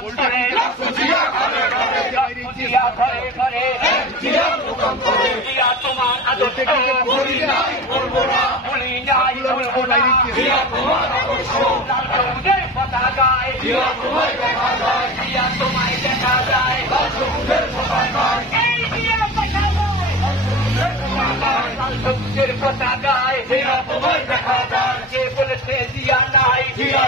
অন্তরে জিয়া ঘরে ঘরে জিয়া তোমার আদর্শ ভুলি নাই বলবো না জিয়া তোমার আদর্শ লাল সবুজের পতাকায় জিয়া তোমায় দেখা যায় জিয়া তোমায় দেখা যায় লাল সবুজের পতাকায় লাল সবুজের পতাকায় জিয়া তোমায় দেখা যায় যে বলেছে জিয়া নাই জিয়া